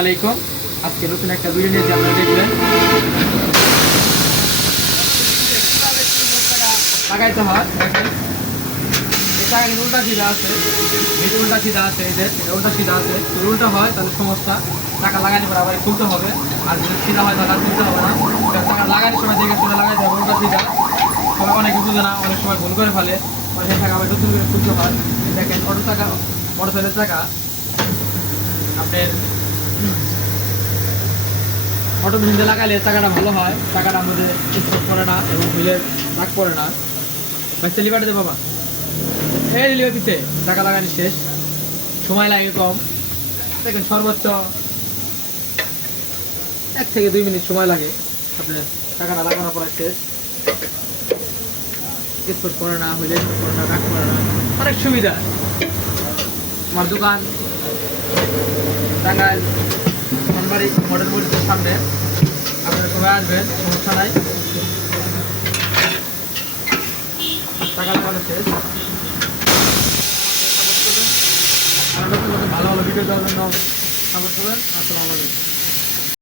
আলাইকুম। আজকে নতুন একটা ভিডিও নিয়ে আপনারা দেখবেন লাগাইতে হয়। এটা কিন্তু উল্টা সিধা আছে, এটা উল্টা সিধা আছে, এই যে এটা উল্টা সিধা আছে। যদি উল্টা হয় তাহলে সমস্যা, টাকা লাগানোর পর আবার খুলতে হবে। আর যদি সিধা হয় তাহলে আর খুলতে হবে না। টাকা লাগানোর সময় দেখে শুনে লাগাইতে হবে উল্টা সিধা। সবাই অনেকে বুঝে না, অনেক সময় ভুল করে ফেলে, অনেক টাকা আবার নতুন করে খুলতে হয়। দেখেন অটো টাকা, মোটরসাইকেলের টাকা আপনার অটো মেশিনে লাগালে টাকাটা ভালো হয়, টাকাটা আমাদের স্পট করে না এবং হুইলের দাগ পড়ে না। ভাই লিভার দে বাবা, এই লিভার পিছে টাকা লাগানি শেষ, সময় লাগে কম। দেখেন সর্বোচ্চ 1 থেকে 2 মিনিট সময় লাগে আপনার টাকাটা লাগানোর পরে শেষ। স্পট করে না, হুইলে স্পট করে না, দাগ পড়ে না, অনেক সুবিধা। আমার দোকান টাঙ্গাইল ধনবাড়ি মডেল মসজিদের সামনে, আপনারা সবাই আসবেন, সমস্যা নাই। টাকা লাগানো শেষ। ভালো ভালো ভিডিও দেওয়ার জন্য সাপোর্ট করবেন। আসসালামু আলাইকুম।